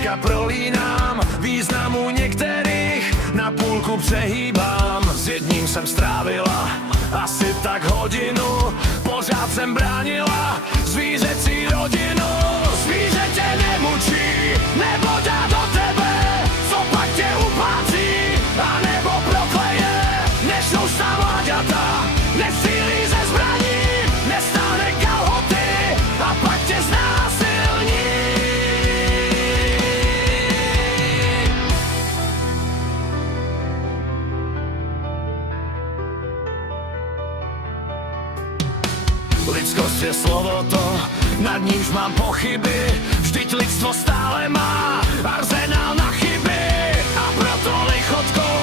trička prolínám, významu některých na půlku přehýbám. S jedním jsem strávila asi tak hodinu, pořád jsem bránila zvířecí rodinu. Zvíře tě nemučí, nebo dá do tebe, co pak tě upácí, a nebo prokleje, než už ta mláďata nestřílí ze zbraní, nestáhne kalhoty a pak tě znásilní. Lidskost je slovo to, nad nímž mám pochyby, vždyť lidstvo stále má arzenál na chyby, a proto lichotkou